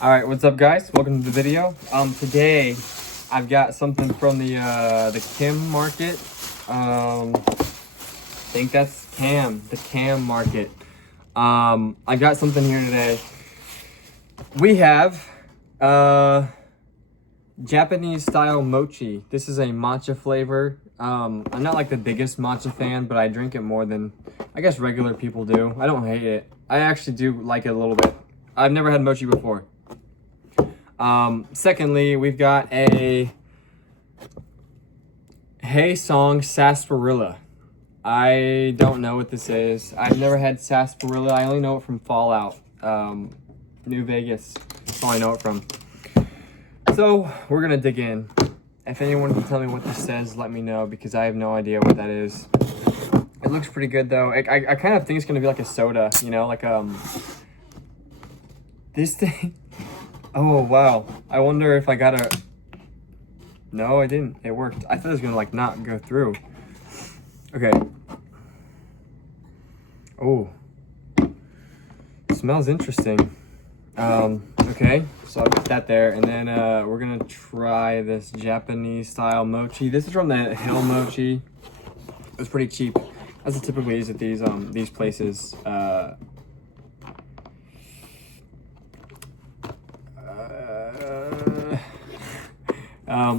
All right, what's up, guys? Welcome to the video. Today I've got something from the Kim market. I think that's the Cam market. I got something here today. We have Japanese style mochi. This is a matcha flavor. I'm not like the biggest matcha fan, but I drink it more than I guess regular people do. I don't hate it. I actually do like it a little bit. I've never had mochi before. Secondly, we've got a Hey Song Sarsaparilla. I don't know what this is. I've never had sarsaparilla. I only know it from Fallout, New Vegas. That's all I know it from. So we're gonna dig in. If anyone can tell me what this says, let me know, because I have no idea what that is. It looks pretty good though. I kind of think it's gonna be like a soda, you know, like this thing. Oh wow, I wonder if I gotta. No, I didn't. It worked. I thought it was gonna like not go through. Okay. Oh, smells interesting. Okay, so I'll put that there, and then we're gonna try this Japanese style mochi. This is from the Hill Mochi. It's pretty cheap, as it typically is at these places.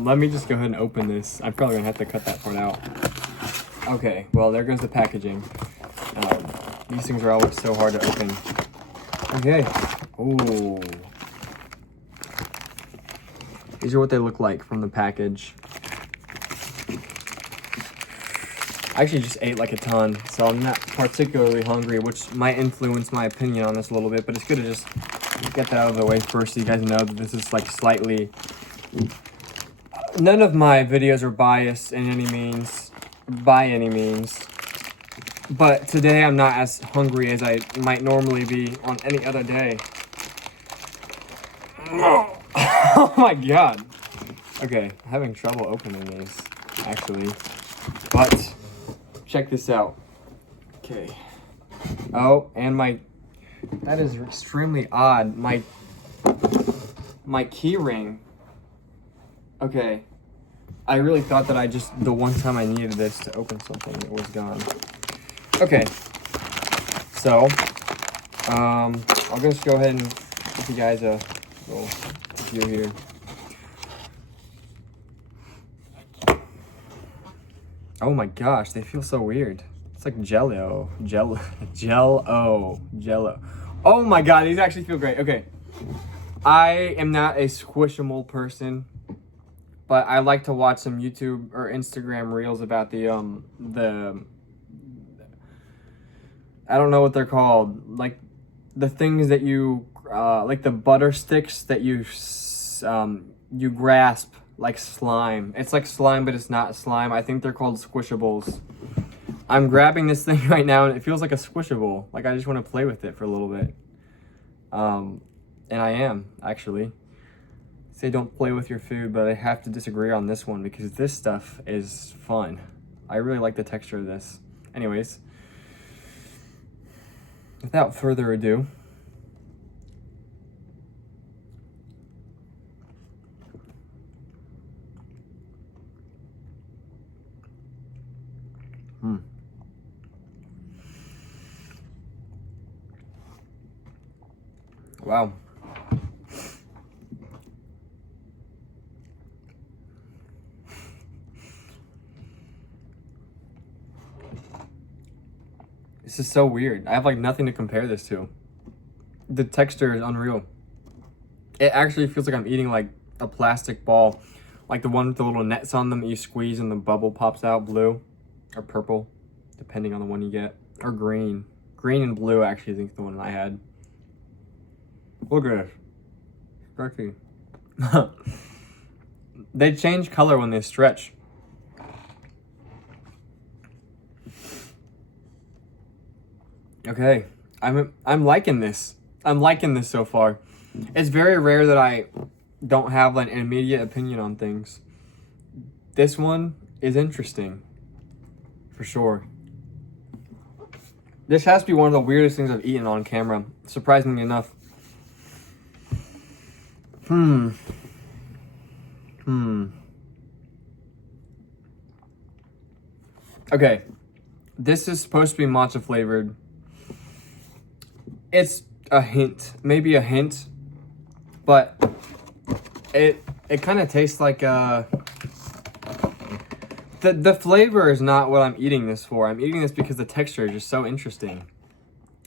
Let me just go ahead and open this. I'm probably gonna have to cut that part out. Okay, well, there goes the packaging. These things are always so hard to open. Okay. Oh. These are what they look like from the package. I actually just ate like a ton, so I'm not particularly hungry, which might influence my opinion on this a little bit, but it's good to just get that out of the way first so you guys know that this is like slightly... None of my videos are biased in any means, by any means. But today I'm not as hungry as I might normally be on any other day. Oh my god. Okay, I'm having trouble opening these, actually. But, check this out. Okay. Oh, and that is extremely odd. My key ring. Okay. I really thought that the one time I needed this to open something, it was gone. Okay. So, I'll just go ahead and give you guys a little view here. Oh my gosh, they feel so weird. It's like jello. Oh my god, these actually feel great. Okay. I am not a squishable person, but I like to watch some YouTube or Instagram reels about the I don't know what they're called. Like the things that you like the butter sticks that you grasp like slime. It's like slime, but it's not slime. I think they're called squishables. I'm grabbing this thing right now and it feels like a squishable. Like I just want to play with it for a little bit. And I am, actually. Say don't play with your food, but I have to disagree on this one because this stuff is fun. I really like the texture of this. Anyways, without further ado, wow. This is so weird. I have like nothing to compare this to. The texture is unreal. It actually feels like I'm eating like a plastic ball. Like the one with the little nets on them that you squeeze and the bubble pops out, blue or purple, depending on the one you get. Or green. Green and blue actually I think is the one I had. Look at this. Stretchy. They change color when they stretch. Okay, I'm liking this. I'm liking this so far. It's very rare that I don't have like an immediate opinion on things. This one is interesting, for sure. This has to be one of the weirdest things I've eaten on camera, surprisingly enough. Hmm. Okay. This is supposed to be matcha flavored. It's a hint, maybe a hint, but it kind of tastes like the flavor is not what I'm eating this for. I'm eating this because the texture is just so interesting.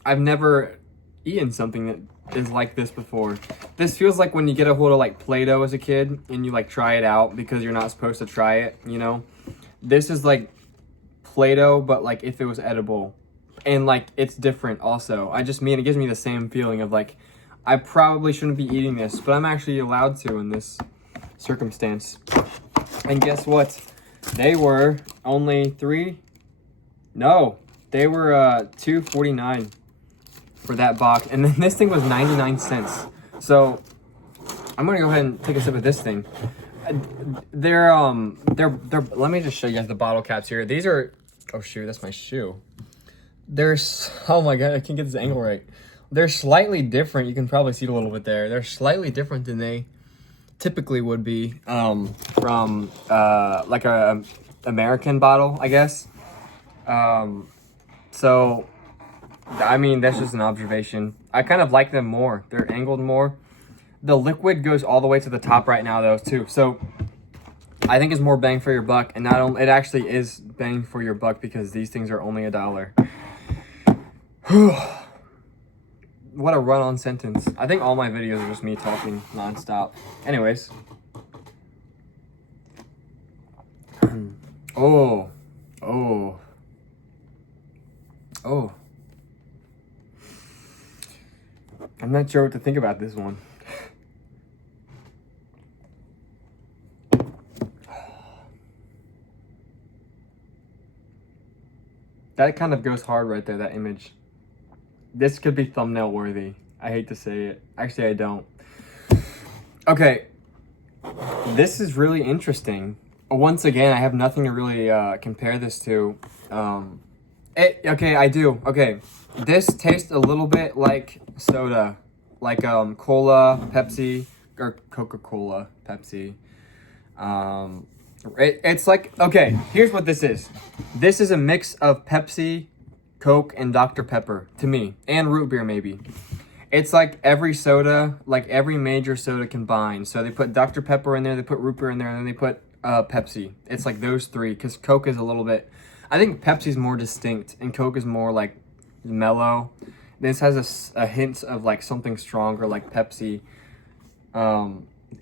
I've never eaten something that is like this before. This feels like when you get a hold of like Play-Doh as a kid and you like try it out because you're not supposed to try it, you know? This is like Play-Doh, but like if it was edible. And like it's different also. It gives me the same feeling of like I probably shouldn't be eating this, but I'm actually allowed to in this circumstance. And guess what? They were only they were $2.49 for that box, and then this thing was 99 cents. So I'm gonna go ahead and take a sip of this thing. They're let me just show you guys the bottle caps here. These are, oh shoot, that's my shoe. Oh my god, I can't get this angle right. They're slightly different. You can probably see it a little bit there. They're slightly different than they typically would be from like a American bottle, I guess. So I mean, that's just an observation. I kind of like them more. They're angled more. The liquid goes all the way to the top right now though too. So I think it's more bang for your buck, and not only, it actually is bang for your buck because these things are only $1. What a run-on sentence. I think all my videos are just me talking nonstop. Anyways. Oh. I'm not sure what to think about this one. That kind of goes hard right there, that image. This could be thumbnail worthy. I hate to say it. Actually, I don't. Okay. This is really interesting. Once again, I have nothing to really compare this to. Okay, I do. Okay. This tastes a little bit like soda. Like cola, Pepsi, or Coca-Cola, Pepsi. It's like, okay, here's what this is. This is a mix of Pepsi, Coke, and Dr. Pepper, to me. And root beer, maybe. It's like every soda, like every major soda combined. So they put Dr. Pepper in there, they put root beer in there, and then they put Pepsi. It's like those three, because Coke is a little bit... I think Pepsi's more distinct, and Coke is more like mellow. This has a hint of like something stronger, like Pepsi.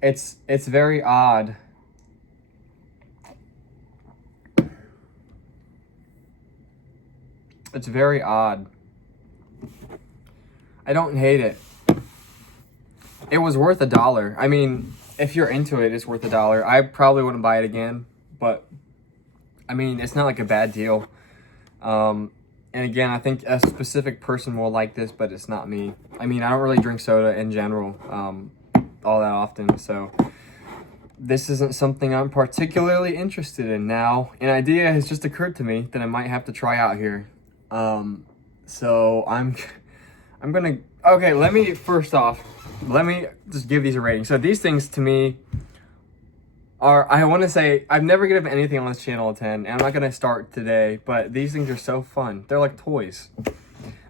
It's very odd. It's very odd. I don't hate it. It was worth $1. I mean, if you're into it, it's worth $1. I probably wouldn't buy it again, but I mean, it's not like a bad deal. And again, I think a specific person will like this, but it's not me. I mean, I don't really drink soda in general all that often, so this isn't something I'm particularly interested in now. An idea has just occurred to me that I might have to try out here. So I'm gonna, okay, let me just give these a rating. So these things to me are, I want to say, I've never given anything on this channel a 10, and I'm not gonna start today, but these things are so fun. They're like toys.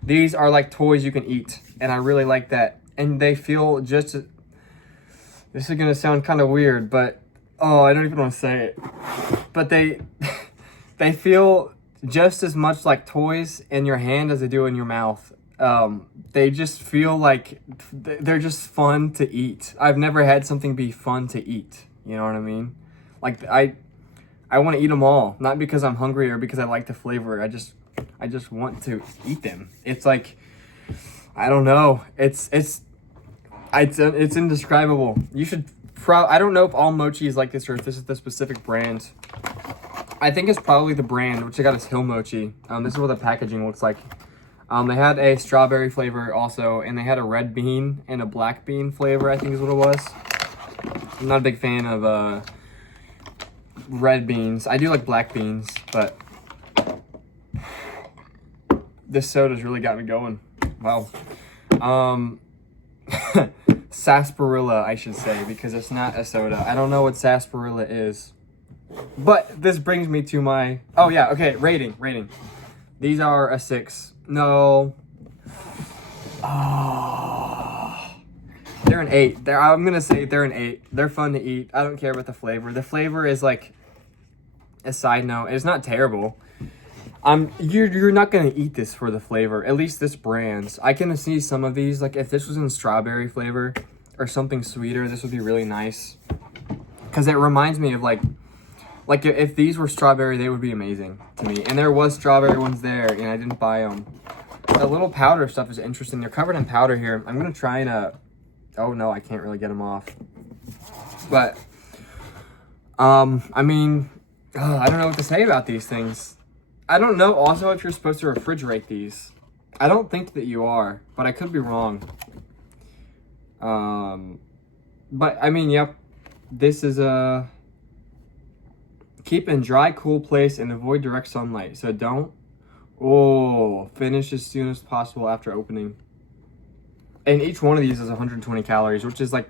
These are like toys you can eat, and I really like that. And they feel just, this is gonna sound kind of weird, but, oh, I don't even want to say it. But they feel just as much like toys in your hand as they do in your mouth. They just feel like they're just fun to eat. I've never had something be fun to eat. You know what I mean? Like I want to eat them all, not because I'm hungry or because I like the flavor. I just want to eat them. It's like, I don't know. It's indescribable. You should I don't know if all mochi is like this or if this is the specific brand. I think it's probably the brand, which I got is Hill Mochi. This is what the packaging looks like. They had a strawberry flavor also, and they had a red bean and a black bean flavor, I think is what it was. I'm not a big fan of red beans. I do like black beans, but this soda's really got me going. Wow. sarsaparilla, I should say, because it's not a soda. I don't know what sarsaparilla is. But this brings me to my... Oh, yeah, okay, rating. These are a 6. No. Oh. They're an 8. I'm going to say they're an 8. They're fun to eat. I don't care about the flavor. The flavor is like a side note. It's not terrible. You're not going to eat this for the flavor. At least this brand's. I can see some of these. Like if this was in strawberry flavor or something sweeter, this would be really nice. Because it reminds me of like if these were strawberry, they would be amazing to me. And there was strawberry ones there, and I didn't buy them. The little powder stuff is interesting. They're covered in powder here. I'm going to try and... Oh, no, I can't really get them off. But, I mean, I don't know what to say about these things. I don't know also if you're supposed to refrigerate these. I don't think that you are, but I could be wrong. But, I mean, yep. This is a... Keep in dry, cool place and avoid direct sunlight. So don't... Oh, finish as soon as possible after opening. And each one of these is 120 calories, which is like,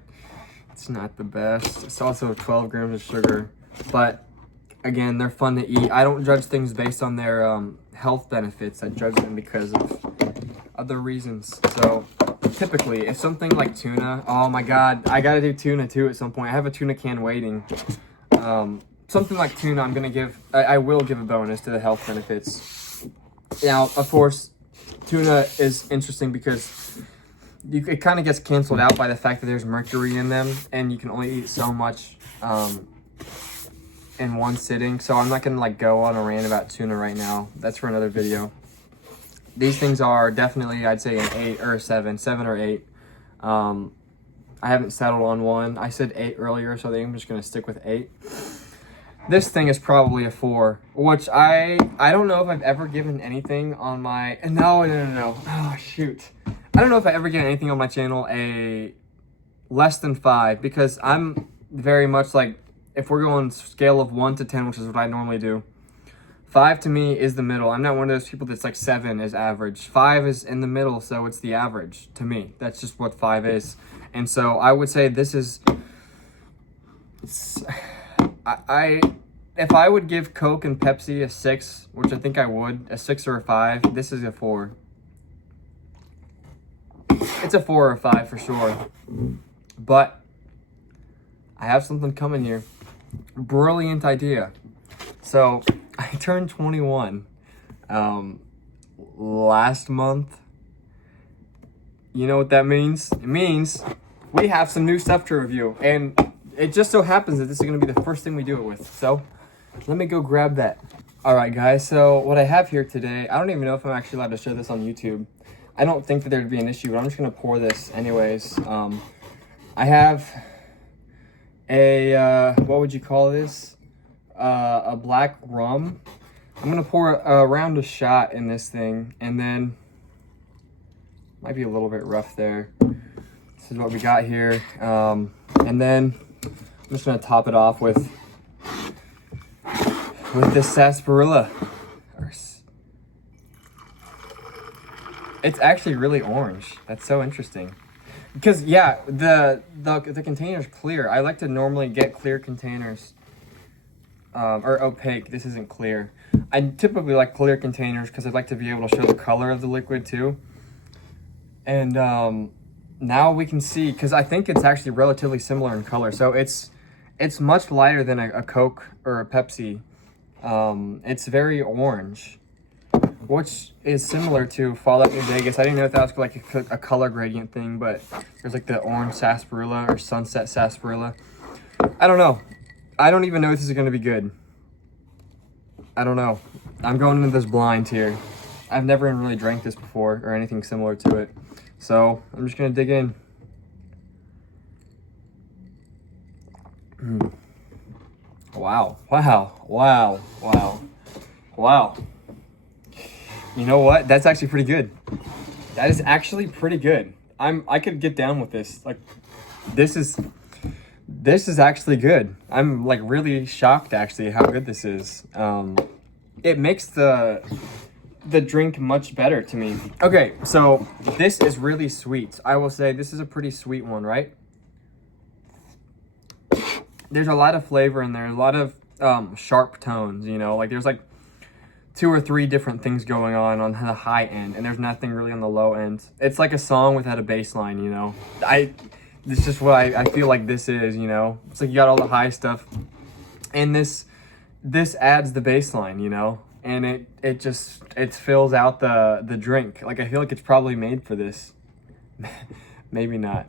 it's not the best. It's also 12 grams of sugar. But again, they're fun to eat. I don't judge things based on their health benefits. I judge them because of other reasons. So typically, if something like tuna, oh my God, I gotta do tuna too at some point. I have a tuna can waiting. Something like tuna, I will give a bonus to the health benefits. Now, of course, tuna is interesting because it kind of gets canceled out by the fact that there's mercury in them, and you can only eat so much in one sitting. So I'm not gonna like go on a rant about tuna right now. That's for another video. These things are definitely, I'd say, an 8 or a 7 or 8. I haven't settled on one. I said 8 earlier, so I think I'm just gonna stick with 8. This thing is probably a 4, which I don't know if I've ever given anything on my... No. Oh, shoot. I don't know if I ever given anything on my channel a less than 5, because I'm very much like, if we're going scale of 1 to 10, which is what I normally do, 5 to me is the middle. I'm not one of those people that's like 7 is average. 5 is in the middle, so it's the average to me. That's just what 5 is. And so I would say this is... If I would give Coke and Pepsi a 6, which I think I would, a 6 or a 5, this is a 4. It's a 4 or a 5 for sure. But I have something coming here. Brilliant idea. So I turned 21 last month. You know what that means? It means we have some new stuff to review. And it just so happens that this is going to be the first thing we do it with. So let me go grab that. All right, guys. So what I have here today, I don't even know if I'm actually allowed to show this on YouTube. I don't think that there'd be an issue, but I'm just going to pour this anyways. I have a, what would you call this? A black rum. I'm going to pour around a shot in this thing, and then, might be a little bit rough there. This is what we got here. And then I'm just going to top it off with this sarsaparilla. It's actually really orange. That's so interesting. Because, yeah, the container's clear. I like to normally get clear containers. Or opaque. This isn't clear. I typically like clear containers because I'd like to be able to show the color of the liquid too. And now we can see, because I think it's actually relatively similar in color. So it's much lighter than a Coke or a Pepsi. It's very orange, which is similar to Fallout New Vegas. I didn't know if that was like a color gradient thing, but there's like the orange sarsaparilla or sunset sarsaparilla. I don't know. I don't even know if this is going to be good. I don't know. I'm going into this blind here. I've never even really drank this before or anything similar to it. So I'm just going to dig in. Wow. You know what? That's actually pretty good. That is actually pretty good. I could get down with this. Like, this is actually good. I'm like really shocked actually how good this is. It makes the drink much better to me. Okay, so this is really sweet. I will say this is a pretty sweet one, right? there's a lot of flavor in there, a lot of sharp tones, you know, like there's like 2 or 3 different things going on the high end, and there's nothing really on the low end. It's like a song without a bass line, you know. This is just what I feel like this is, you know. It's like you got all the high stuff, and this adds the bass line, you know, and it fills out the drink. Like I feel like it's probably made for this. Maybe not.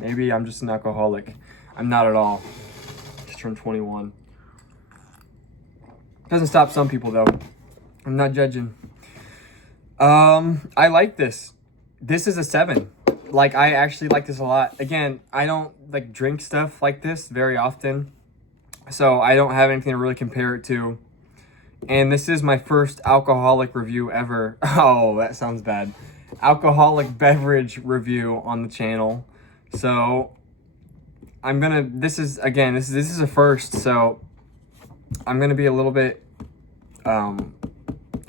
Maybe I'm just an alcoholic. I'm not at all. Just turned 21. Doesn't stop some people though. I'm not judging. I like this. This is a 7. Like, I actually like this a lot. Again, I don't like drink stuff like this very often, so I don't have anything to really compare it to. And this is my first alcoholic review ever. Oh, that sounds bad. Alcoholic beverage review on the channel. So this is a first, so I'm gonna be a little bit, I'm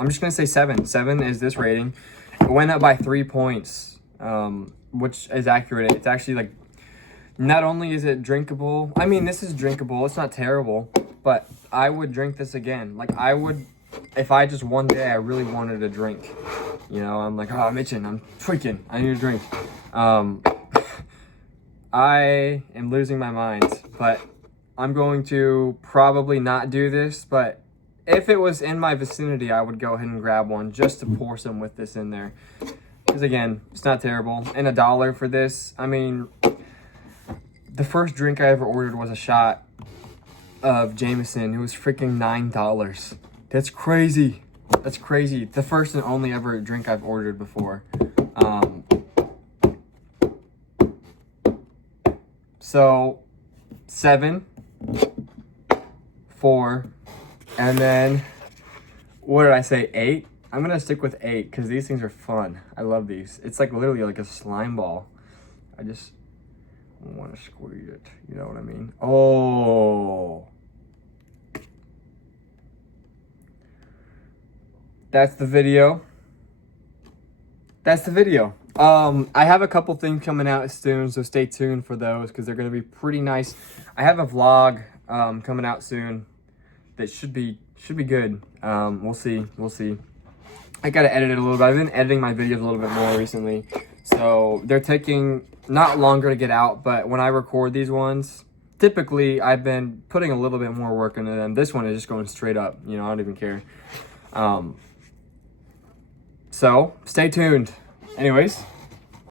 just gonna say 7. 7 is this rating. It went up by 3 points, which is accurate. It's actually like, not only is it drinkable, I mean, this is drinkable, it's not terrible, but I would drink this again. Like, I would, if I just one day I really wanted a drink, you know, I'm like, oh, I'm itching, I'm freaking, I need a drink. I am losing my mind, but I'm going to probably not do this, but if it was in my vicinity, I would go ahead and grab one just to pour some with this in there. Because again, it's not terrible. And $1 for this, I mean, the first drink I ever ordered was a shot of Jameson. It was freaking $9. That's crazy. That's crazy. The first and only ever drink I've ordered before. So 7, 4, and then what did I say? 8. I'm gonna stick with 8 because these things are fun. I love these. It's like literally like a slime ball. I just want to squeeze it. You know what I mean? Oh, that's the video. That's the video. I have a couple things coming out soon, so stay tuned for those because they're going to be pretty nice. I have a vlog coming out soon that should be good. We'll see. I got to edit it a little bit. I've been editing my videos a little bit more recently, so they're taking not longer to get out, but when I record these ones, typically I've been putting a little bit more work into them. This one is just going straight up, you know, I don't even care. So stay tuned. Anyways,